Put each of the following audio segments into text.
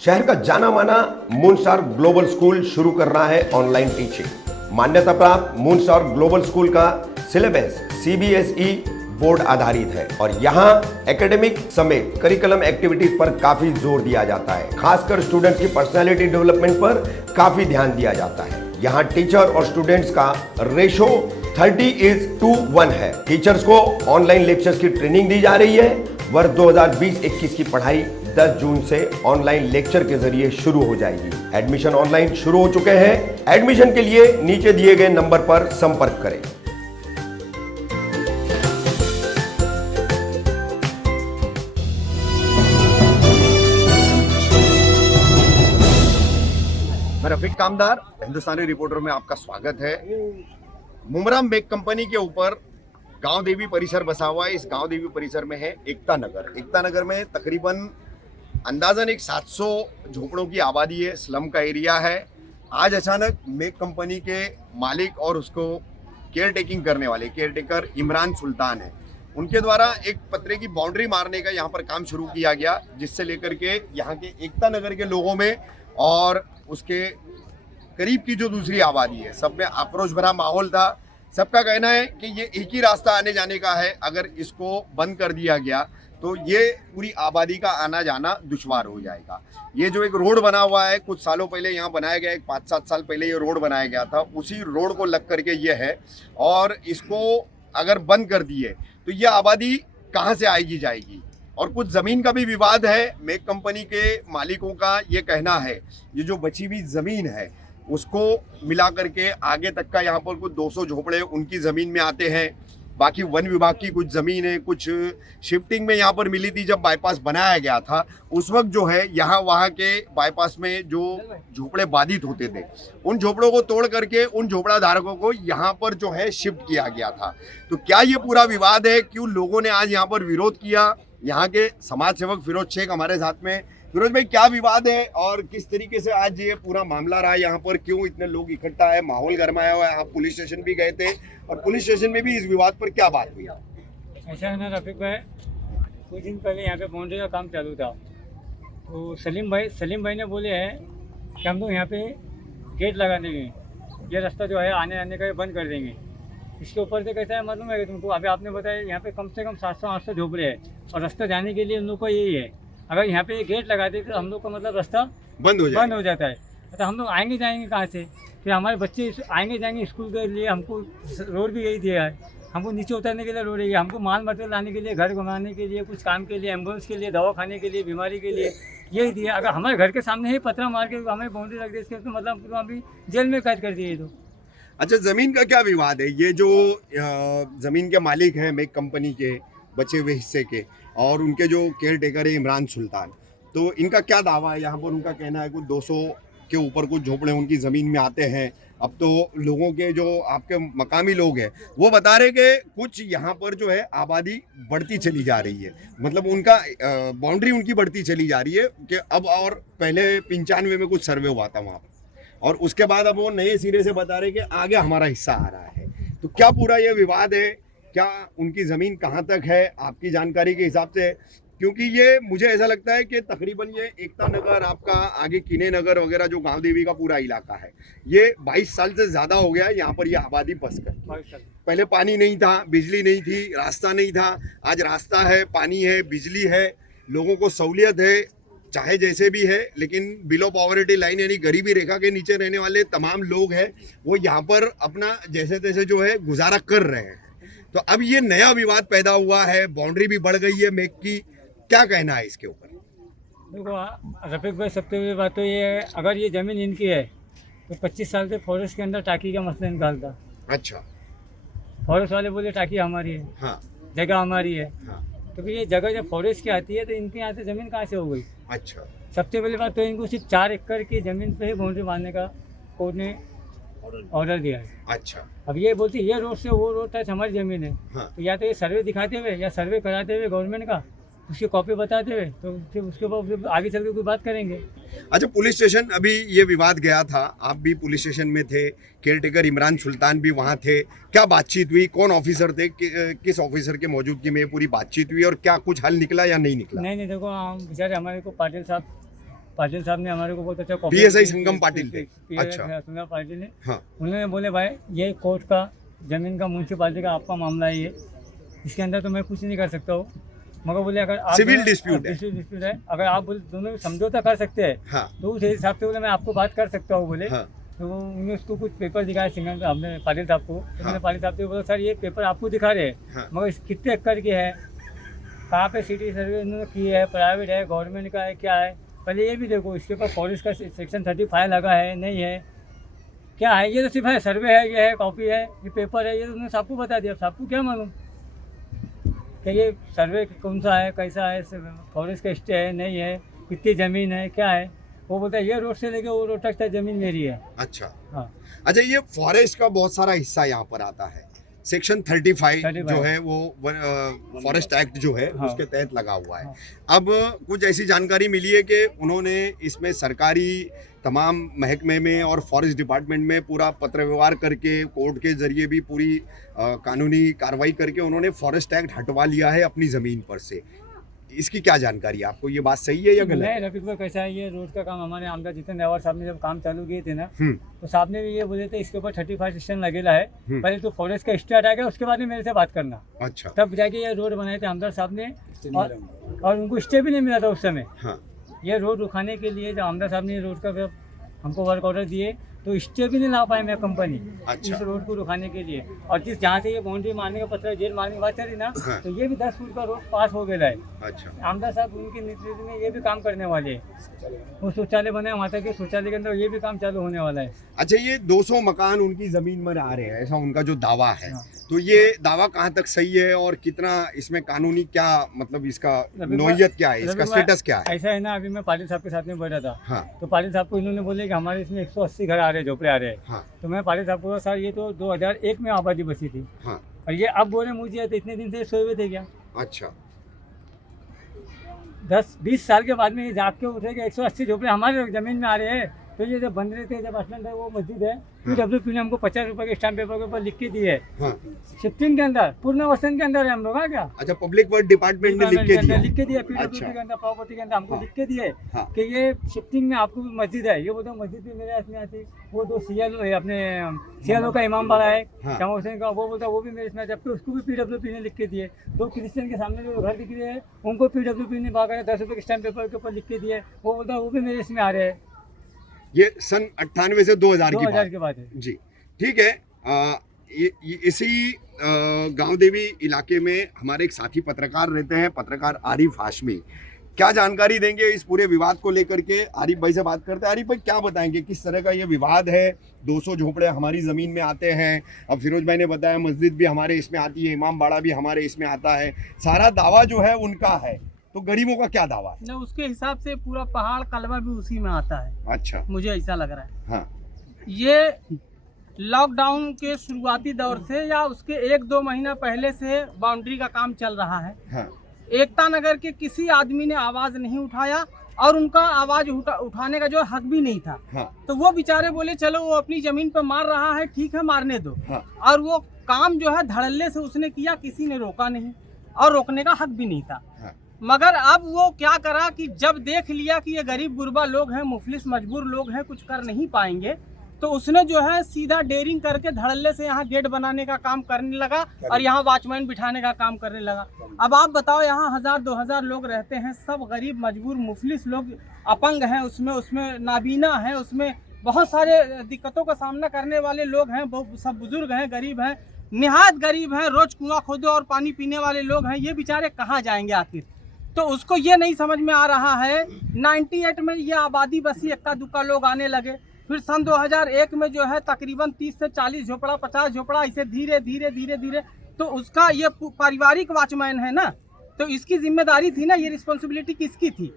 शहर का जाना माना मूनस्टार ग्लोबल स्कूल शुरू कर रहा है ऑनलाइन टीचिंग। मान्यता प्राप्त मूनस्टार ग्लोबल स्कूल का सिलेबस सीबीएसई बोर्ड आधारित है और यहाँ एकेडमिक समेत करिकुलम एक्टिविटीज पर काफी जोर दिया जाता है। खासकर स्टूडेंट्स की पर्सनालिटी डेवलपमेंट पर काफी ध्यान दिया जाता है। यहाँ टीचर और स्टूडेंट्स का रेशो 30:1 है। टीचर्स को ऑनलाइन लेक्चर्स की ट्रेनिंग दी जा रही है। वर्ष 2020-21 की पढ़ाई 10 जून से ऑनलाइन लेक्चर के जरिए शुरू हो जाएगी। एडमिशन ऑनलाइन शुरू हो चुके हैं। एडमिशन के लिए नीचे दिए गए नंबर पर संपर्क करें। मैं रफीक कामदार, हिंदुस्तानी रिपोर्टर में आपका स्वागत है। मुमरा मेक कंपनी के ऊपर गांव देवी परिसर बसा हुआ है। इस गांव देवी परिसर में है एकता नगर। एकता नगर में तकरीबन अंदाजन एक 700 झोपड़ों की आबादी है, स्लम का एरिया है। आज अचानक मेक कंपनी के मालिक और उसको केयर टेकिंग करने वाले केयरटेकर इमरान सुल्तान है, उनके द्वारा एक पतरे की बाउंड्री मारने का यहाँ पर काम शुरू किया गया, जिससे लेकर के यहाँ के एकता नगर के लोगों में और उसके करीब की जो दूसरी आबादी है, सब में आक्रोश भरा माहौल था। सबका कहना है कि ये एक ही रास्ता आने जाने का है, अगर इसको बंद कर दिया गया तो ये पूरी आबादी का आना जाना दुश्वार हो जाएगा। ये जो एक रोड बना हुआ है, कुछ सालों पहले यहाँ बनाया गया, एक 5-7 साल पहले ये रोड बनाया गया था, उसी रोड को लग करके ये है। और इसको अगर बंद कर दिए तो ये आबादी कहाँ से आएगी जाएगी। और कुछ ज़मीन का भी विवाद है। मेक कंपनी के मालिकों का ये कहना है, ये जो बची हुई ज़मीन है उसको मिला करके आगे तक का यहाँ पर कुछ 200 झोपड़े उनकी ज़मीन में आते हैं। बाकी वन विभाग की कुछ ज़मीन है, कुछ शिफ्टिंग में यहाँ पर मिली थी जब बाईपास बनाया गया था। उस वक्त जो है यहाँ वहाँ के बाईपास में जो झोपड़े बाधित होते थे, उन झोपड़ों को तोड़ करके उन झोपड़ा धारकों को यहाँ पर जो है शिफ्ट किया गया था। तो क्या ये पूरा विवाद है? क्यों लोगों ने आज यहाँ पर विरोध किया? यहाँ के समाज सेवक फिरोज शेख हमारे साथ में। फिरोज भाई, क्या विवाद है और किस तरीके से आज ये पूरा मामला रहा यहाँ पर? क्यों इतने लोग इकट्ठा है, माहौल गरमाया हुआ है? आप पुलिस स्टेशन भी गए थे और पुलिस स्टेशन में भी इस विवाद पर क्या बात हुई? ऐसा है ना रफीक भाई, कुछ दिन पहले यहाँ पे बाउंड्री का काम चालू था, तो सलीम भाई ने बोले हैं कि हम लोग यहाँ पे गेट लगा देंगे, ये रास्ता जो है आने आने का ये बंद कर देंगे। इसके ऊपर से कैसा है मालूम है कि तुमको? अभी आपने बताया यहाँ पे कम से कम 700-800 झोपड़े हैं और रास्ता जाने के लिए उन लोग को यही है। अगर यहाँ पे गेट लगा दे तो हम लोग का मतलब रास्ता बंद हो जाता है। तो हम लोग आएंगे जाएंगे कहाँ से? फिर हमारे बच्चे आएंगे जाएंगे स्कूल के लिए। हमको रोड भी यही दिया है, हमको नीचे उतरने के लिए रोड है, हमको माल मटेरियल लाने के लिए, घर घुमाने के लिए, कुछ काम के लिए, एम्बुलेंस के लिए, दवा खाने के लिए, बीमारी के लिए यही दिया। अगर हमारे घर के सामने ही पत्थर मार के हमें बाउंड्री लग दी, इसके तो मतलब तो अभी जेल में कैद कर दिए। तो अच्छा, ज़मीन का क्या विवाद है? ये जो ज़मीन के मालिक हैं मेक कंपनी के बचे हुए हिस्से के और उनके जो केयर टेकर है इमरान सुल्तान, तो इनका क्या दावा है? यहाँ पर उनका कहना है कुछ 200 के ऊपर कुछ झोपड़े उनकी ज़मीन में आते हैं। अब तो लोगों के जो आपके मकामी लोग हैं वो बता रहे कि कुछ यहाँ पर जो है आबादी बढ़ती चली जा रही है, मतलब उनका बाउंड्री उनकी बढ़ती चली जा रही है कि अब, और पहले 95 में कुछ सर्वे हुआ था वहाँ पर, और उसके बाद अब वो नए सिरे से बता रहे कि आगे हमारा हिस्सा आ रहा है। तो क्या पूरा ये विवाद है? क्या उनकी ज़मीन कहाँ तक है आपकी जानकारी के हिसाब से? क्योंकि ये मुझे ऐसा लगता है कि तकरीबन ये एकता नगर, आपका आगे किने नगर वगैरह जो गांव देवी का पूरा इलाका है, ये 22 साल से ज़्यादा हो गया है यहाँ पर ये आबादी बस कर। पहले पानी नहीं था, बिजली नहीं थी, रास्ता नहीं था। आज रास्ता है, पानी है, बिजली है, लोगों को सहूलियत है, चाहे जैसे भी है। लेकिन बिलो पॉवर्टी लाइन यानी गरीबी रेखा के नीचे रहने वाले तमाम लोग हैं, वो यहाँ पर अपना जैसे तैसे जो है गुजारा कर रहे हैं। तो अब ये नया विवाद पैदा हुआ है, बाउंड्री भी बढ़ गई है मेक की। क्या कहना है इसके ऊपर? देखो रफीक भाई, सबसे बड़ी बात तो ये है, अगर ये ज़मीन इनकी है तो 25 साल से फॉरेस्ट के अंदर टाकी का मसला निकालता। अच्छा, फॉरेस्ट वाले बोले टाकी हमारी है, हाँ, जगह हमारी है। हाँ, तो फिर ये जगह जब फॉरेस्ट की आती है तो इनके यहाँ से ज़मीन कहाँ से हो गई? अच्छा, सबसे पहली बात तो इनको सिर्फ 4 एकड़ की ज़मीन पे ही बाउंड्री बांधने का कोर्ट ने ऑर्डर दिया है। अच्छा, अब ये बोलती है ये रोड से वो रोड तक हमारी ज़मीन है। हाँ। तो या तो ये सर्वे दिखाते हुए या सर्वे कराते हुए गवर्नमेंट का, उसकी कॉपी बताते हुए, तो फिर उसके बाद आगे चल के कोई बात करेंगे। अच्छा, पुलिस स्टेशन अभी ये विवाद गया था, आप भी पुलिस स्टेशन में थे, केयरटेकर इमरान सुल्तान भी वहाँ थे, क्या बातचीत हुई? कौन ऑफिसर थे? किस ऑफिसर के मौजूदगी में ये पूरी बातचीत हुई और क्या कुछ हल निकला या नहीं निकला? नहीं, देखो हम बेचारे, हमारे को पाटिल साहब पाटिल साहब ने हमारे को बहुत अच्छा PSI संगम पाटिल थे। अच्छा। अच्छा संगम पाटिल ने हाँ उन्होंने बोले भाई ये कोर्ट का ज़मीन का म्यूनसिपालिटी का आपका मामला है, ये इसके अंदर तो मैं कुछ नहीं कर सकता हूँ। मगर बोले अगर आप Civil dispute है। डिस्प्यूट है, अगर आप बोले दोनों समझौता कर सकते हैं हाँ तो उस हिसाब से बोले मैं आपको बात कर सकता हूँ बोले। हाँ तो उन्होंने उसको कुछ पेपर दिखाया सिंगल हमने पाटिल साहब को, तो मैंने पाटिल साहब से बोला सर ये पेपर आपको दिखा रहे हैं हाँ। मगर कितने एकड़ के है, कहाँ पे सिटी सर्वे उन्होंने की है, प्राइवेट है, गवर्नमेंट का है, क्या है, पहले ये भी देखो इसके ऊपर फॉरेस्ट का सेक्शन 35 लगा है नहीं है, क्या है, ये तो सिर्फ है सर्वे है, ये है कॉपी है, ये पेपर है, ये तो उन्होंने सबको बता दिया। सबको क्या मालूम कि ये सर्वे कौन सा है, कैसा है, फॉरेस्ट का स्टे है नहीं है, कितनी ज़मीन है, क्या है। वो बोलता है ये रोड से लेके वो रोड तक ज़मीन मेरी है। अच्छा हाँ अच्छा, ये फॉरेस्ट का बहुत सारा हिस्सा यहाँ पर आता है। सेक्शन 35 जो है वो फॉरेस्ट एक्ट जो है हाँ। उसके तहत लगा हुआ है। हाँ। अब कुछ ऐसी जानकारी मिली है कि उन्होंने इसमें सरकारी तमाम महकमे में और फॉरेस्ट डिपार्टमेंट में पूरा पत्र व्यवहार करके कोर्ट के जरिए भी पूरी कानूनी कार्रवाई करके उन्होंने फॉरेस्ट एक्ट हटवा लिया है अपनी ज़मीन पर से। इसकी क्या जानकारी है आपको, ये बात सही है या गलत है? नहीं रफीक भाई कैसा है, ये रोड का काम हमारे आमदार जितेंद्र अवार साहब ने जब काम चालू किए थे ना, हम्म तो साहब ने भी ये बोले थे इसके ऊपर 35 सेक्शन लगेला है, हम्म। पहले तो फॉरेस्ट का स्टे हटाएगा उसके बाद में मेरे से बात करना। अच्छा तब जाके ये रोड बनाए थे आमदार साहब ने, और उनको स्टे भी नहीं मिला था उस समय। हाँ ये रोड रुकाने के लिए जब आमदार साहब ने रोड का हमको वर्क ऑर्डर दिए तो स्टे भी नहीं ला पाए मैं कंपनी अच्छा। इस रोड को रुकाने के लिए। और जिस जहाँ से ये बाउंड्री मारने का पत्र जेल मारने की बात चली ना, हाँ। तो ये भी 10 फुट का रोड पास हो गया है। अच्छा आमदार साहब उनके नेतृत्व में ये भी काम करने वाले हैं। वो शौचालय बने माता के शौचालय के अंदर ये भी काम चालू होने वाला है। अच्छा, ये 200 मकान उनकी जमीन में आ रहे हैं ऐसा उनका जो दावा है, हाँ। तो ये दावा कहाँ तक सही है और कितना इसमें कानूनी क्या मतलब इसका नौयत क्या है, इसका स्टेटस क्या है? ऐसा है ना, अभी मैं पाटिल साहब के साथ में बैठा था, हाँ तो पाटिल साहब को इन्होंने बोले कि हमारे इसमें 180 घर आ रहे हैं, झोपड़े आ रहे हैं। हाँ तो मैं पाटिल साहब को बोला सर ये तो 2001 में आबादी बसी थी, हाँ और ये अब बोले मुझे तो इतने दिन से सोए हुए थे क्या? अच्छा 10-20 साल के बाद में ये जाग के उठेगा 180 झोपड़े हमारे ज़मीन में आ रहे हैं। तो ये जब बन रहे थे, जब असलन था वो मस्जिद है, PWP ने हमको 50 रुपये के स्टाम्प पेपर के ऊपर लिख के दिए है, हाँ शिफ्टिंग के अंदर पूर्ण वसन के अंदर है हम लोग। क्या अच्छा, पब्लिक वर्क डिपार्टमेंट ने लिख के दिया? लिख के दिया PWP अच्छा। के अंदर प्रॉपर्टी के अंदर हमको हाँ। लिख के दिए हाँ। कि ये शिफ्टिंग में आपको मस्जिद है। ये बोलते मस्जिद भी मेरे इसमें आती, वो 2 CLO है अपने CLO का इमाम बाड़ा है हाँ। श्याम हुसैन का, वो बोलता वो भी मेरे इसमें, जबकि उसको भी PWP ने लिख के दिए। 2 क्रिश्चियन के सामने जो घर दिख रहे हैं उनको PWP ने बाकायदा 10 रुपये के स्टाम्प पेपर के ऊपर लिख के दिए, वो बोलता वो भी मेरे इसमें आ रहे हैं। ये सन 98 से 2000 की 2000 बात के बाद है जी। ठीक है, ये इसी गांव देवी इलाके में हमारे एक साथी पत्रकार रहते हैं, पत्रकार आरिफ हाशमी। क्या जानकारी देंगे इस पूरे विवाद को लेकर के? आरिफ भाई से बात करते हैं। आरिफ भाई क्या बताएंगे किस तरह का ये विवाद है? 200 झोपड़े हमारी ज़मीन में आते हैं, अब फिरोज भाई ने बताया मस्जिद भी हमारे इसमें आती है, इमाम बाड़ा भी हमारे इसमें आता है, सारा दावा जो है उनका है, तो गरीबों का क्या दावा है? न उसके हिसाब से पूरा पहाड़ कलवा भी उसी में आता है, अच्छा मुझे ऐसा लग रहा है। हाँ ये लॉकडाउन के शुरुआती दौर से या उसके 1-2 महीना पहले से बाउंड्री का काम चल रहा है। हाँ एकता नगर के किसी आदमी ने आवाज नहीं उठाया और उनका आवाज उठाने का जो हक भी नहीं था। हाँ तो वो बेचारे बोले चलो वो अपनी जमीन पर मार रहा है, ठीक है मारने दो। हाँ और वो काम जो है धड़ल्ले से उसने किया, किसी ने रोका नहीं और रोकने का हक भी नहीं था। हाँ मगर अब वो क्या करा कि जब देख लिया कि ये गरीब गुरबा लोग हैं, मुफलिस मजबूर लोग हैं, कुछ कर नहीं पाएंगे, तो उसने जो है सीधा डेयरिंग करके धड़ल्ले से यहाँ गेट बनाने का काम करने लगा और यहाँ वॉचमैन बिठाने का काम करने लगा। अब आप बताओ यहाँ 1000-2000 लोग रहते हैं, सब गरीब मजबूर मुफलिस लोग, अपंग हैं, उसमें नाबीना है, उसमें बहुत सारे दिक्कतों का सामना करने वाले लोग हैं, सब बुजुर्ग हैं, गरीब हैं, निहायत गरीब हैं, रोज कुआं खोदे और पानी पीने वाले लोग हैं। ये बेचारे कहाँ जाएंगे आखिर? तो उसको ये नहीं समझ में आ रहा है। 98 में ये आबादी बसी, इक्का दुक्का लोग आने लगे, फिर सन 2001 में जो है तकरीबन 30 से 40 झोपड़ा, 50 झोपड़ा, ऐसे धीरे धीरे तो उसका ये पारिवारिक वॉचमैन है ना, तो इसकी जिम्मेदारी थी ना, ये रिस्पॉन्सिबिलिटी किसकी थी?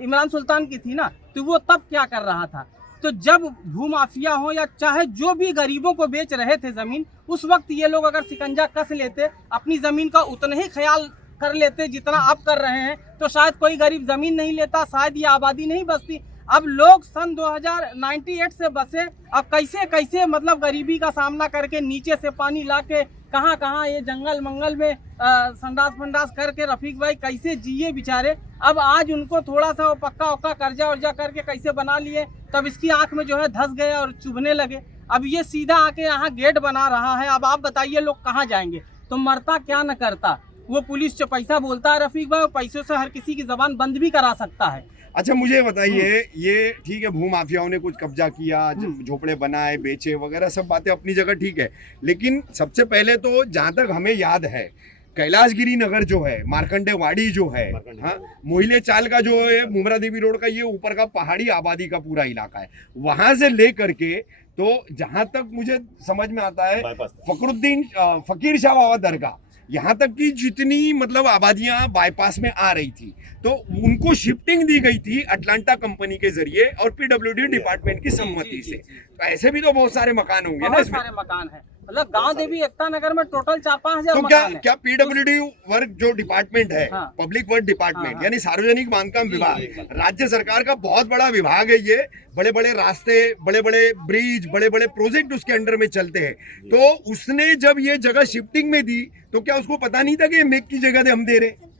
इमरान सुल्तान की थी ना। तो वो तब क्या कर रहा था? तो जब भूमाफिया हो या चाहे जो भी गरीबों को बेच रहे थे ज़मीन, उस वक्त ये लोग अगर शिकंजा कस लेते, अपनी ज़मीन का उतना ही ख्याल कर लेते जितना आप कर रहे हैं, तो शायद कोई गरीब ज़मीन नहीं लेता, शायद ये आबादी नहीं बसती। अब लोग सन 2098 से बसे, अब कैसे कैसे मतलब गरीबी का सामना करके नीचे से पानी लाके कहाँ कहाँ ये जंगल मंगल में संडास फंडास करके रफीक भाई कैसे जिए बेचारे। अब आज उनको थोड़ा सा वो पक्का वक्का कर्जा वर्जा करके कैसे बना लिए, तब इसकी आंख में जो है धस गए और चुभने लगे। अब ये सीधा आके यहाँ गेट बना रहा है। अब आप बताइए लोग कहाँ जाएंगे? तो मरता क्या न करता, वो पुलिस से पैसा बोलता है रफीक भाई, पैसों से हर किसी की जबान बंद भी करा सकता है। अच्छा मुझे बताइए, ये ठीक है भूमाफियाओं ने कुछ कब्जा किया, झोपड़े बनाए, बेचे वगैरह, सब बातें अपनी जगह ठीक है, लेकिन सबसे पहले तो जहाँ तक हमें याद है कैलाशगिरी नगर जो है, मार्कंडेवाड़ी जो है, हाँ, मोहिले चाल का जो है, मुमरा देवी रोड का ये ऊपर का पहाड़ी आबादी का पूरा इलाका है, वहां से ले करके तो जहां तक मुझे समझ में आता है फकरुद्दीन फकीर शाह बाबा दरगाह, यहाँ तक की जितनी मतलब आबादियां बाईपास में आ रही थी तो उनको शिफ्टिंग दी गई थी अटलांटा कंपनी के जरिए और पीडब्ल्यूडी डिपार्टमेंट की सम्मति से। तो ऐसे भी तो बहुत सारे मकान होंगे ना बहुत इसमें। सारे मकान है, मतलब गांव देवी एकता नगर में टोटल 4-5 हजार तो क्या मकान है। क्या पीडब्ल्यूडी वर्क जो डिपार्टमेंट है, हाँ। पब्लिक वर्क डिपार्टमेंट हाँ। यानी सार्वजनिक बांधकाम विभाग, राज्य सरकार का बहुत बड़ा विभाग है ये, बड़े बड़े रास्ते, बड़े बड़े ब्रिज, बड़े बड़े प्रोजेक्ट उसके अंडर में चलते हैं। तो उसने जब ये जगह शिफ्टिंग में दी तो क्या उसको पता नहीं था कि ये मेक की जगह हम दे रहे हैं?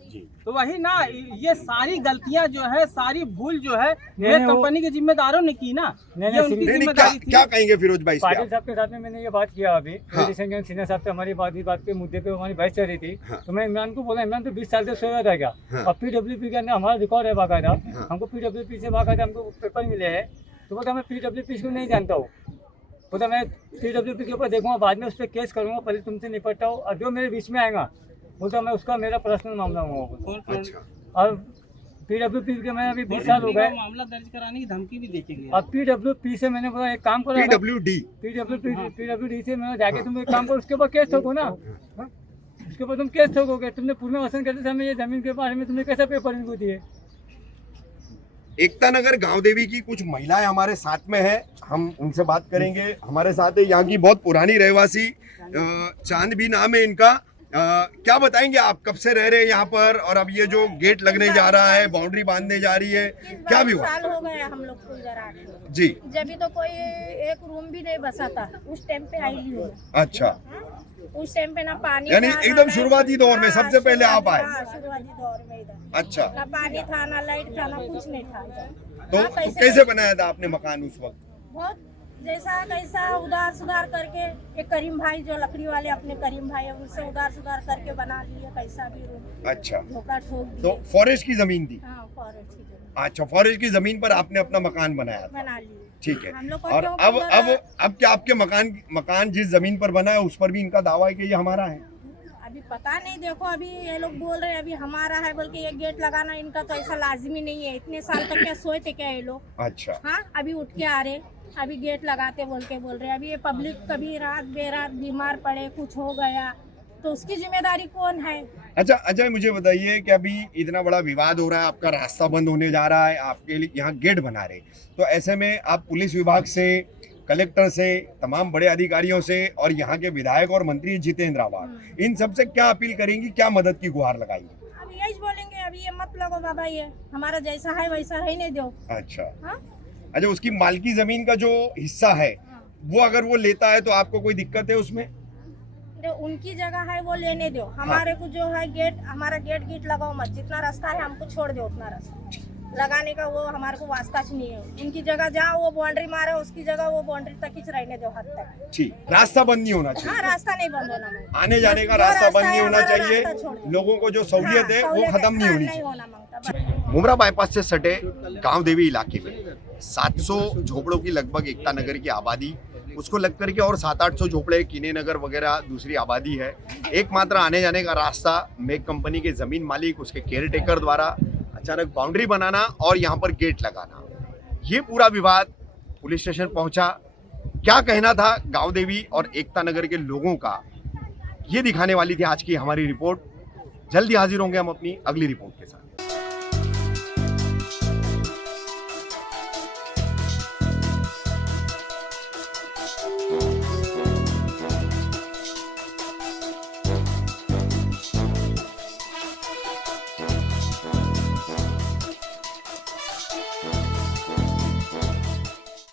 तो वही ना, ये सारी गलतियां जो है, सारी भूल जो है ये नहीं, कंपनी के जिम्मेदारों ने की ना, नहीं, ये उनकी नहीं, क्या जिम्मेदारी थी। क्या कहेंगे फिरोज भाई इस पे पाटिल आप? साहब के साथ में मैंने ये बात किया अभी, हाँ। सिन्हा साहब से हमारी बात के मुद्दे पे हमारी बहस चल रही थी। हाँ। तो मैं इमरान को बोला, इमरान तो 20 साल से सोया था क्या? हाँ। अब पीडब्ल्यूपी के अंदर हमारा रिकॉर्ड है बाकायदा, हाँ। हमको पीडब्ल्यूपी से बाकायदा हमको पेपर मिले हैं। तो बोला मैं पीडब्ल्यूपी को नहीं जानता हूँ, बोला मैं पीडब्ल्यूपी के ऊपर देखूंगा, बाद में उस पर केस करूंगा, पहले तुमसे निपटता हूँ और जो मेरे बीच में आएगा बोलता मैं उसका मेरा पर्सनल मामला होगा। अच्छा, और पीडब्ल्यूपी के मैं अभी 20 साल हो गए, मामला दर्ज कराने की धमकी भी देके गया। अब पीडब्ल्यूपी से मैंने बोला एक काम करो, पीडब्ल्यूडी से मैं जाके तुम एक काम करो, उसके ऊपर केस ठोको ना, हाँ? उसके ऊपर तुम केस ठोकोगे, तुमने पुनर्वसन करते समय ये जमीन के बारे में तुमने कैसा पेपर इनको दिए? एकता नगर गांव देवी की कुछ महिलाएं हमारे साथ में है, हम उनसे बात करेंगे। हमारे साथ है यहाँ की बहुत पुरानी रहवासी चांदबी नाम है इनका। क्या बताएंगे आप, कब से रह रहे हैं यहाँ पर और अब ये जो गेट लगने जा रहा है, बाउंड्री बांधने जा रही है, क्या भी हुआ? साल हो गए हम लोग को इधर आके जी, जब भी तो कोई एक रूम भी नहीं बसा था उस टाइम पे आई ली हूँ। अच्छा, उस टाइम पे ना पानी यानी था, एकदम ना शुरुआती दौर में, सबसे पहले आप आए? शुरुआती दौर में इधर अच्छा, ना पानी था, ना लाइट था, ना कुछ नहीं था इधर। तो हाँ, कैसे बनाया था आपने मकान उस वक्त? बहुत जैसा कैसा उधार सुधार करके, एक करीम भाई जो लकड़ी वाले अपने करीम भाई है उनसे उधार सुधार करके बना लिए कैसा भी रूम, अच्छा, धोखा ठोक तो दिए। फॉरेस्ट की जमीन थी? हाँ, फॉरेस्ट की जमीन अच्छा, फॉरेस्ट की जमीन पर आपने अपना मकान बनाया था, बना लिए। ठीक है। हम लोग को और क्यों अब बोला? अब क्या आपके मकान जिस जमीन पर बना है उस पर भी इनका दावा है कि ये हमारा है? अभी पता नहीं, देखो अभी ये लोग बोल रहे हैं अभी हमारा है बोल के, ये गेट लगाना इनका तो ऐसा लाजिमी नहीं है। इतने साल तक क्या सोए थे क्या ये लोग? अच्छा, हाँ, अभी उठ के आ रहे, अभी गेट लगाते बोल रहे हैं। अभी ये पब्लिक कभी रात बेरात बीमार पड़े, कुछ हो गया तो उसकी जिम्मेदारी कौन है? अच्छा अजय, मुझे बताइए कि अभी इतना बड़ा विवाद हो रहा है, आपका रास्ता बंद होने जा रहा है, आपके लिए यहाँ गेट बना रहे, तो ऐसे में आप पुलिस विभाग से, कलेक्टर से, तमाम बड़े अधिकारियों से और यहाँ के विधायक और मंत्री जितेंद्र आवाड, इन सब से क्या अपील करेंगी, क्या मदद की गुहार लगाएंगी? अभी यही बोलेंगे, अभी ये मत लगो बाबा, ये हमारा जैसा है वैसा रहने दो। अच्छा, हाँ? अच्छा, उसकी मालकी जमीन का जो हिस्सा है वो अगर वो लेता है तो आपको कोई दिक्कत है उसमें? जो उनकी जगह है वो लेने दो, हमारे को जो है गेट, हमारा गेट लगाओ मत, जितना रास्ता है हमको छोड़ दो उतना रास्ता लगाने का, वो हमारे को वास्ता नहीं है। उनकी जगह जहाँ वो बाउंड्री मारे उसकी जगह वो बाउंड्री तक ही रहने दो, हद तक। ठीक, रास्ता बंद नहीं होना चाहिए। हाँ, रास्ता नहीं बंद होना मांगता, आने जाने का जो रास्ता बंद है नहीं होना हमारा चाहिए, रास्ता छोड़ दो। लोगों को जो सहूलियत है वो सहूलियत खत्म नहीं हाँ, होनी नहीं चाहिए। होना मांगता बस। मुमरा बाईपास से सटे गांव देवी इलाके में 700 झोपड़ों की लगभग एकता नगर की आबादी, उसको लग करके और 700-800 झोपड़े कीने नगर वगैरह दूसरी आबादी है। एकमात्र आने जाने का रास्ता मेक कंपनी के जमीन मालिक, उसके केयरटेकर द्वारा अचानक बाउंड्री बनाना और यहाँ पर गेट लगाना, ये पूरा विवाद पुलिस स्टेशन पहुंचा। क्या कहना था गांव देवी और एकता नगर के लोगों का, ये दिखाने वाली थी आज की हमारी रिपोर्ट। जल्दी हाजिर होंगे हम अपनी अगली रिपोर्ट के साथ।